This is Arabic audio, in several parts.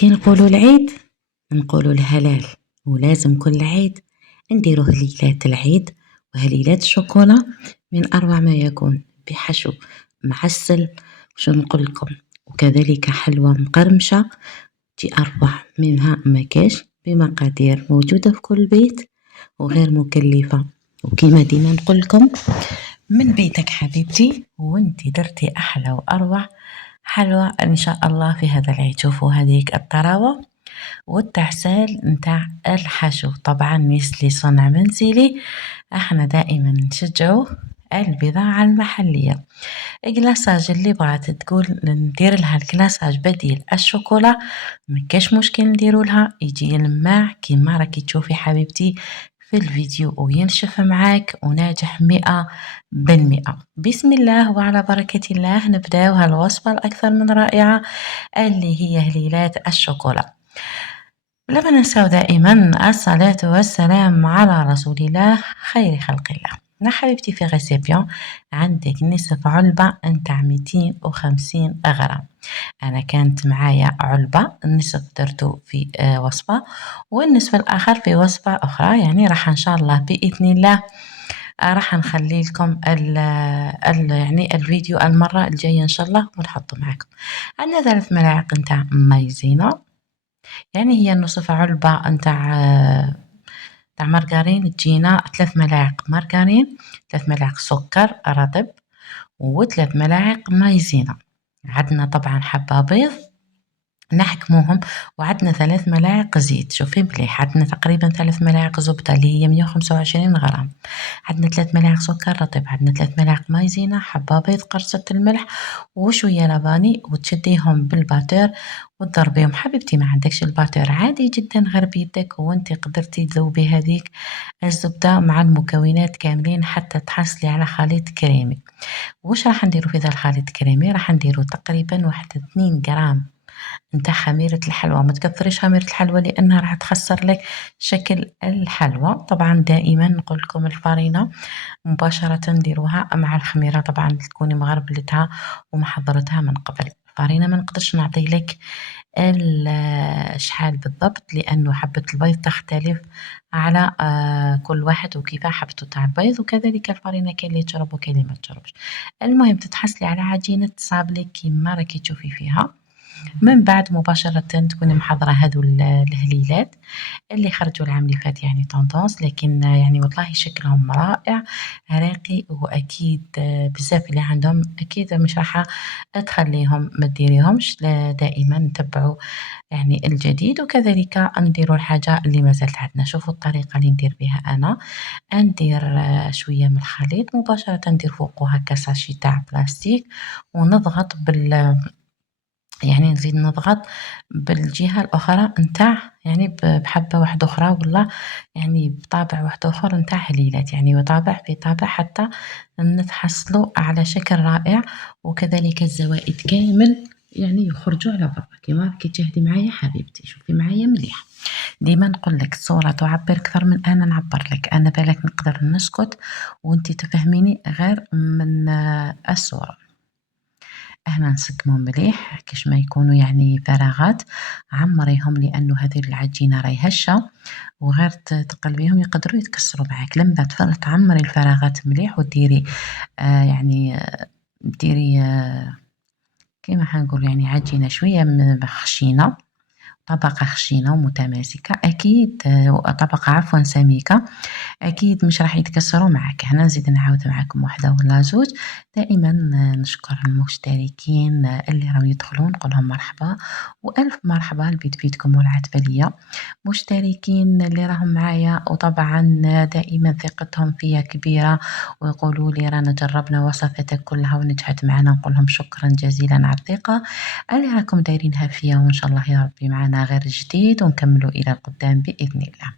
كي نقولوا العيد نقولوا الهلال، ولازم كل عيد نديرو هليلات العيد وهليلات الشوكولا من أروع ما يكون، بحشو معسل شو نقول لكم، وكذلك حلوى مقرمشة تي أروع منها مكاش، بمقادير موجودة في كل بيت وغير مكلفة. وكما ديما نقول لكم من بيتك حبيبتي وانتي درتي أحلى وأروع حلوى إن شاء الله في هذا العيد. شوفوا هذيك الطراوة والتعسال نتاع الحشو، طبعا مثلي صنع منزلي، احنا دائما نشجعوا البضاعة المحلية. الكلاصاج اللي بغات تقول ندير لها الكلاصاج بديل الشوكولا مكاش مشكل نديرو لها، يجي يلمع كيما راكي تشوفي حبيبتي في الفيديو وينشف معاك وناجح 100%. بسم الله وعلى بركة الله نبداو هالوصفة الأكثر من رائعة اللي هي هليلات الشوكولا. لا ننسى دائما الصلاة والسلام على رسول الله خير خلق الله. أنا حبيبتي في غسيبيون عندك نصف علبة نتاع 250 غرام. أنا كانت معايا علبة، النصف درتو في وصفة والنصف الآخر في وصفة أخرى، يعني راح إن شاء الله بإذن الله راح نخلي لكم يعني الفيديو المرة الجاية إن شاء الله ونحطه معكم. عندنا 3 ملاعق نتاع مايزينا، يعني هي نصف علبة نتاع مارغرين تجينا 3 ملاعق مارغرين، 3 ملاعق سكر رطب و3 ملاعق مايزينا. عندنا طبعا حبة بيض نحكموهم، وعندنا 3 ملاعق زيت. شوفي مليح، عندنا تقريبا 3 ملاعق زبدة اللي هي 125 غرام، عندنا 3 ملاعق سكر رطب، عندنا 3 ملاعق مايزينا، حبة بيض، قرصة الملح وشوية لباني، وتشديهم بالباتور وتضربيهم. حبيبتي ما عندكش الباتور عادي جدا غير بيدك، وانت قدرتي تذوبي هذيك الزبدة مع المكونات كاملين حتى تحصلي على خليط كريمي. وش راح نديرو في ذا الخليط كريمي؟ راح نديرو تقريبا 2 غرام نتاع خميرة الحلوى. ما تكثريش خميرة الحلوى لأنها راح تخسر لك شكل الحلوى. طبعا دائما نقول لكم الفرينة مباشرة نديروها مع الخميرة، طبعا تكوني مغربلتها ومحضرتها من قبل. الفرينة ما نقدرش نعطي لك شحال بالضبط لأنه حبة البيض تختلف على كل واحد وكيف حبته تاع البيض، وكذلك الفرينة كاين اللي تشرب وكاين اللي ما تشربش. المهم تتحصلي على عجينة صابلك كيما راكي تشوفي فيها. من بعد مباشرة تكوني محضرة هذو الهليلات اللي خرجوا العام اللي فات، يعني طونطونس، لكن يعني والله شكلهم رائع راقي، وأكيد بزاف اللي عندهم أكيد مش راح تخليهم ما تديريهمش، دائما نتبعوا يعني الجديد، وكذلك نديروا الحاجة اللي ما زالت عندنا. شوفوا الطريقة اللي ندير بها أنا، ندير شوية من الخليط مباشرة، ندير فوقه هكا ساشي تاع بلاستيك ونضغط يعني نزيد نضغط بالجهة الأخرى نتاع، يعني بحبة واحدة أخرى ولا يعني بطابع واحد آخر نتاع هليلات، يعني وطابع في طابع حتى نتحصلوا على شكل رائع، وكذلك الزوائد كامل يعني يخرجوا على برا كيما راكي تشاهدي معايا حبيبتي. شوفي معايا مليح، ديما نقول لك الصورة تعبر أكثر من أنا نعبر لك. أنا بالك نقدر نسكت وانتي تفهميني غير من الصورة. هنا نسقمو مليح كاش ما يكونوا يعني فراغات، عمريهم لأنه هذه العجينة راهي هشة وغير تقلبيهم يقدروا يتكسروا معاك. لما تعمري الفراغات مليح وديري يعني ديري كيما حنقول يعني عجينة شوية خشينة، طبقة خشينة ومتماسكة أكيد، طبقة عفوا سميكة، أكيد مش راح يتكسروا معك. هنا نزيد نعاود معكم واحدة ولا زوج. دائما نشكر المشتركين اللي راهم يدخلون، نقولهم مرحبا وألف مرحبا، البيت بيتكم والعتبة ليا. مشتركين اللي راهم معايا وطبعا دائما ثقتهم فيا كبيرة ويقولوا لي رانا جربنا وصفاتك كلها ونجحت معنا، نقولهم شكرا جزيلا على الثقة اللي راكم دايرينها فيا، وإن شاء الله يا ربي معنا غير جديد ونكملوا إلى القدام بإذن الله.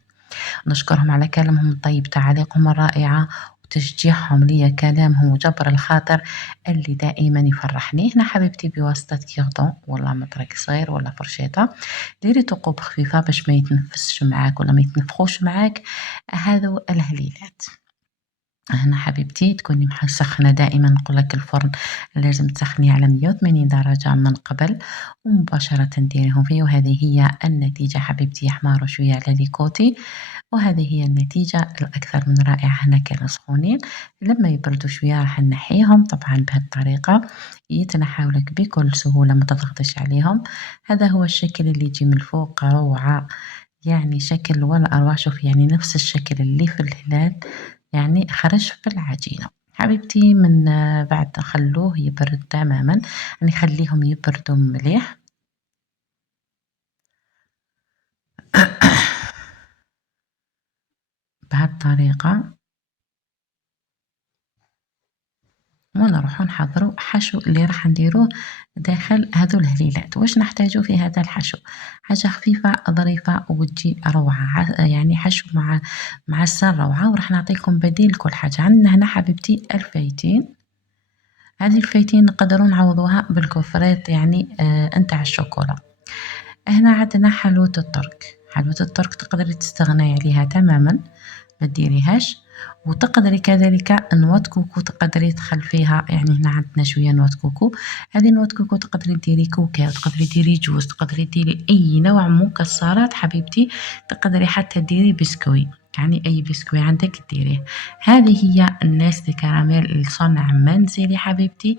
نشكرهم على كلامهم الطيب، تعاليقهم الرائعة وتشجيعهم لي، كلامهم وجبر الخاطر اللي دائما يفرحني. هنا حبيبتي بواسطة كيردون ولا مطرق صغير ولا فرشيطة ديري ثقوب خفيفة باش ما يتنفسش معاك ولا ما يتنفخوش معاك هذو الهليلات. هنا حبيبتي تكوني مسخنة دائما، نقولك الفرن لازم تسخنيه على 180 درجة من قبل ومباشرة ديريهم فيه، وهذه هي النتيجة حبيبتي. يحمروا شوية على لي كوتي، وهذه هي النتيجة الأكثر من رائعة. هنا كانوا سخونين، لما يبردوا شوية راح نحيهم طبعا بهذه الطريقة يتنحاو لك بكل سهولة، ما تضغطش عليهم. هذا هو الشكل اللي يجي من الفوق، روعة يعني، شكل ولا أروع. شوف يعني نفس الشكل اللي في الهلال يعني خرج في العجينة حبيبتي. من بعد خلوه يبرد تماما، يعني خليهم يبردوا مليح. بهذه الطريقة ونروحو نحضرو حشو اللي راح نديروه داخل هذو الهليلات. واش نحتاجو في هذا الحشو؟ حاجة خفيفة ظريفة وتجي روعة، يعني حشو مع السر روعة. وراح نعطيكم بديل لكل حاجة. عندنا هنا حبيبتي الفايتين، هذه الفايتين نقدروا نعوضوها بالكوفريت يعني نتاع الشوكولا. هنا عندنا حلوة الترك، حلوة الترك تقدري تستغني عليها تماما، ما ديريهاش. وتقدري كذلك نوة كوكو تقدري تخلفيها، يعني هنا عندنا شوية نوة كوكو. هذه نوة كوكو تقدري ديري كاوكاو، تقدري ديري جوز، تقدري ديري أي نوع مكسرات حبيبتي. تقدري حتى ديري بسكوي، يعني أي بسكوي عندك ديريه. هذه هي الناس دي كراميل الصنع منزلي حبيبتي.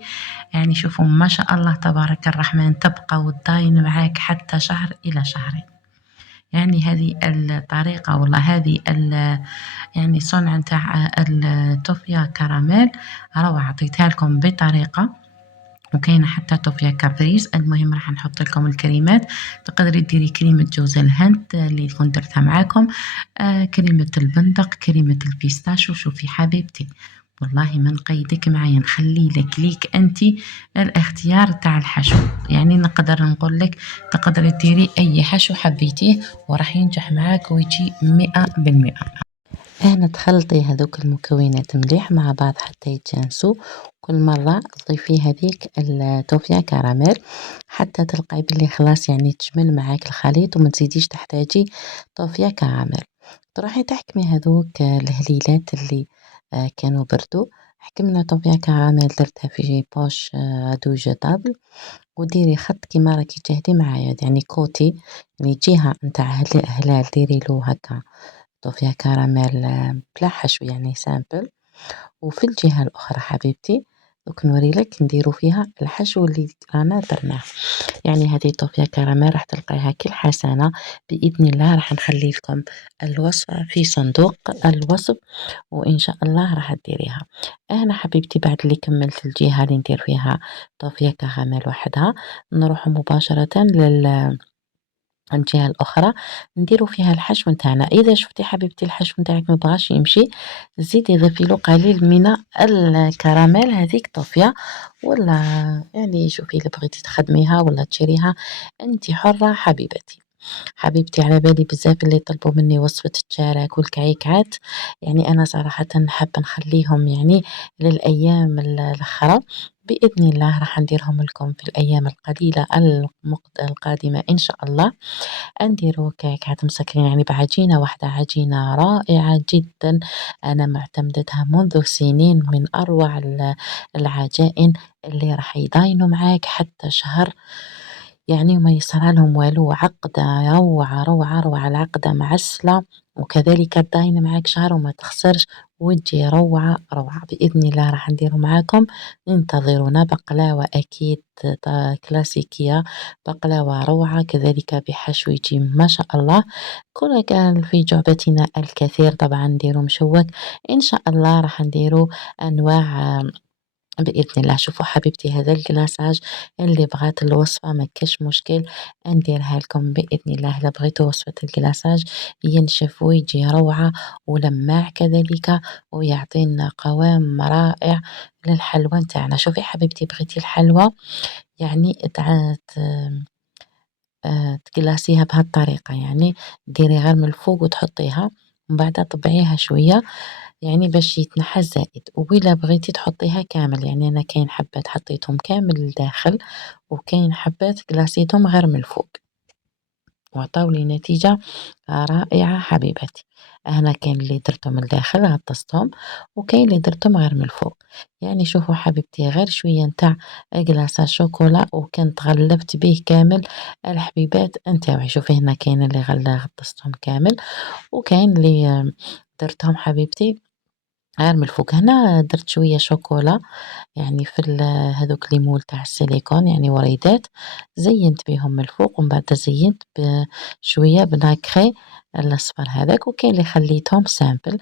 يعني شوفوا ما شاء الله تبارك الرحمن، تبقى وتداين معاك حتى شهر إلى شهرين. يعني هذه الطريقة والله، هذه يعني صنع نتاع التوفيا كراميل روعة. عطيتها لكم بطريقة، وكاينه حتى توفيا كابريز. المهم راح نحط لكم الكريمات، تقدري ديري كريمة جوز الهند اللي كنت درتها معاكم، كريمة البندق، كريمة البيستاشيو. شوفي حبيبتي والله ما نقيدك معايا، نخلي لك ليك انت الاختيار تاع الحشو. يعني نقدر نقول لك تقدري ديري اي حشو حبيتيه وراح ينجح معاك ويجي 100%. هنا تخلطي هذوك المكونات مليح مع بعض حتى يتجانسوا. كل مرة تضيفي هذيك التوفيا كراميل حتى تلقاي بلي خلاص يعني تجمل معاك الخليط وما تزيديش تحتاجي توفيا كراميل. تروحي تحكمي هذوك الهليلات اللي كانوا بردوا. حكمنا توفيا كراميل درتها في بوش دو جيتابل، وديري خط كيما راكي تشاهدي معايا، يعني كوتي يعني جهة نتاع هلال ديري له هكا فيها كراميل بلا حشو يعني سامبل. وفي الجهة الأخرى حبيبتي دوك نوريلك نديرو فيها الحشو اللي رانا درناه. يعني هذه طوفيا كراميل راح تلقايها كل حسنة بإذن الله. راح نخلي لكم الوصفة في صندوق الوصف، وإن شاء الله راح تديريها. أنا حبيبتي بعد اللي كملت الجهة اللي ندير فيها طوفيا كراميل وحدها، نروح مباشرة الجهة الأخرى نديرو فيها الحشو نتاعنا. إذا شفتي حبيبتي الحشو نتاعك ما بغاش يمشي، زيدي ضيفي له قليل من الكراميل هذيك طافية، ولا يعني شوفي إلا بغيتي تخدميها ولا تشريها، أنت حرة حبيبتي. حبيبتي على بالي بزاف اللي طلبوا مني وصفة الشارك والكعيكعات، يعني أنا صراحةً حابة نخليهم يعني للأيام الأخرى. بإذن الله راح نديرهم لكم في الأيام القليلة القادمة إن شاء الله. نديرو كعكة مسكرين يعني بعجينة واحدة، عجينة رائعة جدًا أنا معتمدتها منذ سنين، من أروع العجائن اللي راح يداينوا معاك حتى شهر، يعني وما يصرى لهم والو. عقدة روعة، روعة، روعة، العقدة معسلة وكذلك تداين معاك شهر وما تخسرش وتجي روعة، روعة. بإذن الله راح نديرو معاكم، انتظرونا. بقلاوة أكيد كلاسيكية، بقلاوة روعة كذلك بحشو يجي ما شاء الله. كل كان في جعبتنا الكثير، طبعًا نديرو مشوك، إن شاء الله راح نديرو أنواع بإذن الله. شوفوا حبيبتي هذا الكلاصاج اللي بغات الوصفة ما كاش مشكل نديرها لكم بإذن الله. إلا بغيتوا وصفة الكلاصاج ينشف ويجي روعة ولماع كذلك، ويعطينا قوام رائع للحلوى نتاعنا. شوفي حبيبتي بغيتي الحلوى يعني تقلاسيها بهذه الطريقة، يعني ديري غير من الفوق وتحطيها ومن بعد طبعيها شوية يعني باش يتنحى الزائد. وإلا بغيتي تحطيها كامل، يعني أنا كاين حبات حطيتهم كامل لداخل، وكاين حبات قلاصيتهم غير من الفوق. وعطاو لي نتيجة رائعة حبيبتي. أنا كاين اللي درتهم من الداخل غطستهم، وكاين اللي درتهم غير من الفوق. يعني شوفوا حبيبتي غير شوية نتاع قلاصة شوكولا وكنت غلّفت به كامل الحبيبات نتاوعي. شوفي هنا كاين اللي غطستهم كامل، وكاين اللي درتهم حبيبتي غير من الفوق. هنا درت شوية شوكولا يعني في هاذوك لي مول تاع السيليكون يعني وريدات، زيّنت بيهم من الفوق ومن بعد زيّنت بشوية بنكري الأصفر هذاك، وكاين اللي خليتهم سامبل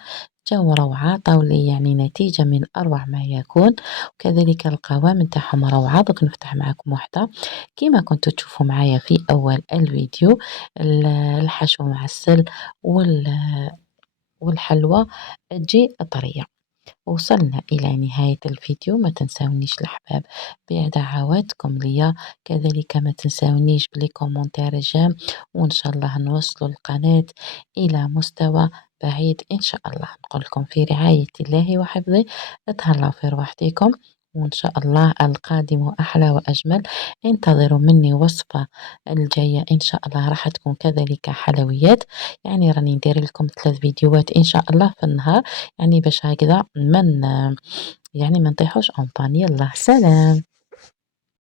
جاو روعة، عطاو لي يعني نتيجة من أروع ما يكون، وكذلك القوام نتاعهم روعة. دوك نفتح معاكم وحدة كيما كنتو تشوفوا معايا في أول الفيديو. الحشو معسل والحلوى تجي طرية. وصلنا إلى نهاية الفيديو، ما تنسونيش الأحباب بدعواتكم ليا، كذلك ما تنسونيش بلي كومنتار جيم، وإن شاء الله نوصلوا القناة إلى مستوى بعيد إن شاء الله. نقول لكم في رعاية الله وحفظه، اتهلاو في رواحتكم، وإن شاء الله القادم أحلى وأجمل. انتظروا مني وصفة الجاية إن شاء الله راح تكون كذلك حلويات، يعني راني ندير لكم 3 فيديوهات إن شاء الله في النهار، يعني باش هكذا يعني ما نطيحوش en panne. يالّا سلام.